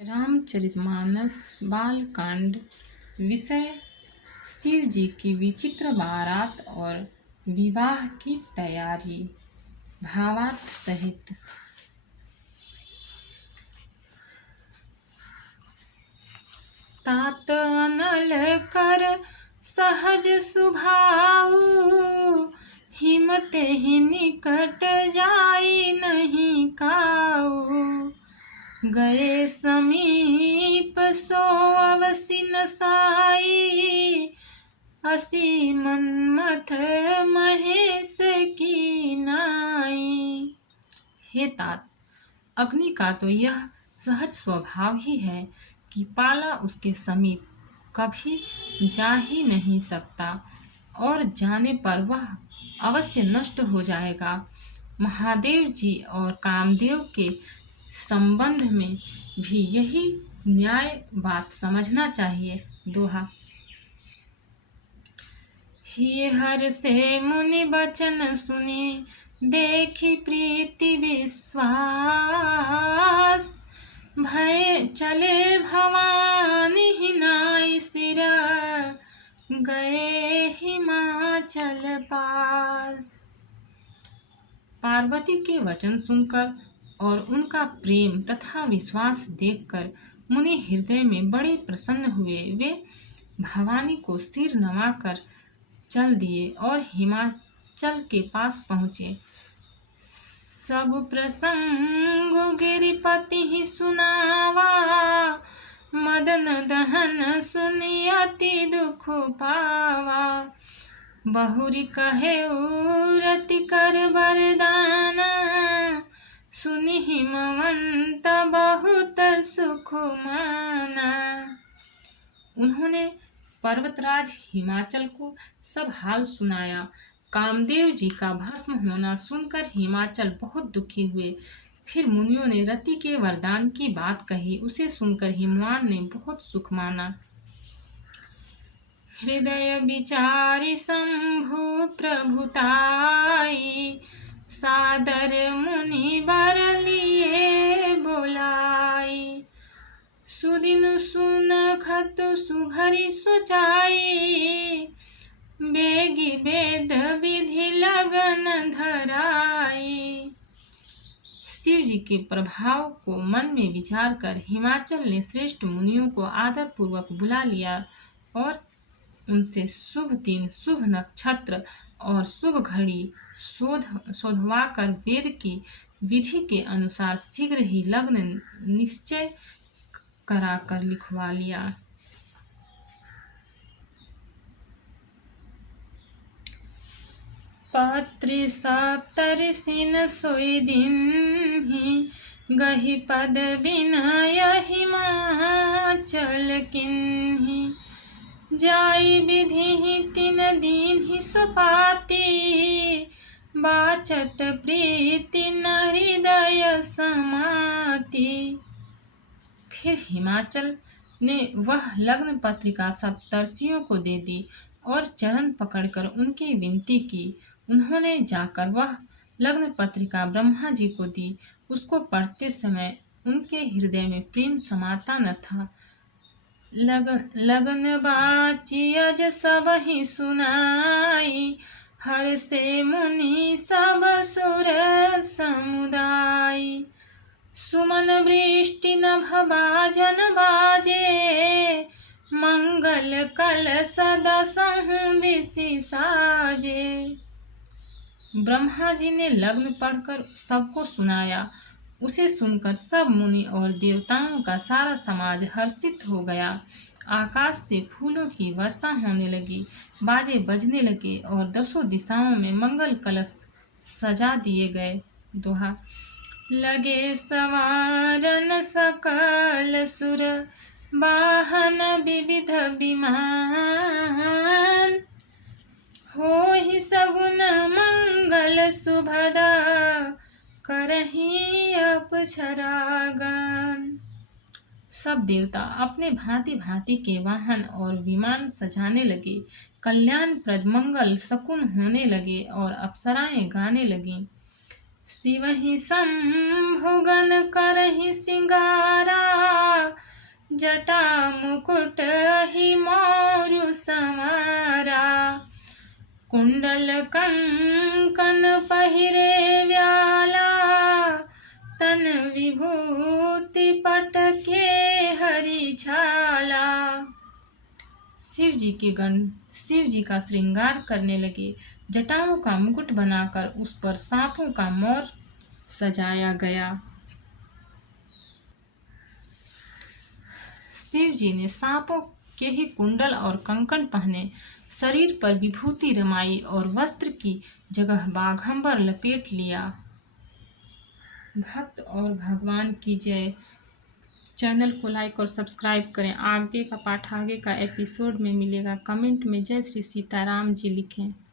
रामचरितमानस बालकांड। विषय शिव जी की विचित्र बारात और विवाह की तैयारी। भावार्थ सहित। तात अनल कर सहज सुभाऊ, हिमते ही निकट जाई नहीं काऊ। गए समीप सो अवसि नसाई, असी मन्मथ महेश की नाई। हे तात, अग्नि का तो यह सहज स्वभाव ही है कि पाला उसके समीप कभी जा ही नहीं सकता और जाने पर वह अवश्य नष्ट हो जाएगा। महादेव जी और कामदेव के संबंध में भी यही न्याय बात समझना चाहिए। दोहा। ही हर से मुनि बचन सुनी, देखी प्रीति विश्वास। भय चले भवानी ही नाई सिर, गए हिमाचल पास। पार्वती के वचन सुनकर और उनका प्रेम तथा विश्वास देखकर मुनि हृदय में बड़े प्रसन्न हुए। वे भवानी को सिर नवाकर चल दिए और हिमाचल के पास पहुँचे। सब प्रसंग गिरिपति ही सुनावा, मदन दहन सुनि अति दुख पावा। बहुरी कहे रति कर वरदाना, सुनि हिमवंत बहुत सुख माना। उन्होंने पर्वतराज हिमाचल को सब हाल सुनाया। कामदेव जी का भस्म होना सुनकर हिमाचल बहुत दुखी हुए। फिर मुनियों ने रति के वरदान की बात कही। उसे सुनकर हिमवान ने बहुत सुख माना। हृदय विचारी शंभु प्रभुताई, सादर मुनि बर लिए बोलाई। सुदिन सुनखत सुघरी सोचाई, बेगी वेद विधि लगन धराई। शिव जी के प्रभाव को मन में विचार कर हिमाचल ने श्रेष्ठ मुनियों को आदर पूर्वक बुला लिया और उनसे शुभ दिन, शुभ नक्षत्र और शुभ घड़ी शोधवाकर वेद की विधि के अनुसार शीघ्र ही लग्न निश्चय कराकर लिखवा लिया। पत्र सतर सिन सोई दिन ही, गही पद विनय हिमाचल किन्ही। जाई विधि ही तीन दिन ही सपाती, बाचत प्रीति न हृदय समाती। फिर हिमाचल ने वह लग्न पत्रिका सप्तर्षियों को दे दी और चरण पकड़कर उनकी विनती की। उन्होंने जाकर वह लग्न पत्रिका ब्रह्मा जी को दी। उसको पढ़ते समय उनके हृदय में प्रेम समाता न था। लगन बाची अज सब ही सुनाई, हर से मुनि सब सुर समुदाय। सुमन वृष्टि नभ बाजन बाजे, मंगल कल सदा सहु दिशि साजे। ब्रह्मा जी ने लग्न पढ़कर सबको सुनाया। उसे सुनकर सब मुनि और देवताओं का सारा समाज हर्षित हो गया। आकाश से फूलों की वर्षा होने लगी, बाजे बजने लगे और दसों दिशाओं में मंगल कलश सजा दिए गए। दोहा। लगे सवारन सकल सुर, वाहन विविध विमान। होहि सगुन मंगल सुभदा, करहि अप्सरागण। सब देवता अपने भांति भांति के वाहन और विमान सजाने लगे। कल्याणप्रद मंगल शकुन होने लगे और अप्सराएं गाने लगीं। शिव ही शंभुगन करहि सिंगारा, जटा मुकुट ही मोरु संवारा, कुंडल कंकन पहिरे व्याला, तन विभूति पटके हरि छाला। शिव जी का श्रृंगार करने लगे। जटाओं का मुकुट बनाकर उस पर सांपों का मोर सजाया गया। शिव जी ने सांपों के ही कुंडल और कंकण पहने, शरीर पर विभूति रमाई और वस्त्र की जगह बाघंबर लपेट लिया। भक्त और भगवान की जय। चैनल को लाइक और सब्सक्राइब करें। आगे का पाठ, आगे का एपिसोड में मिलेगा। कमेंट में जय श्री सीताराम जी लिखें।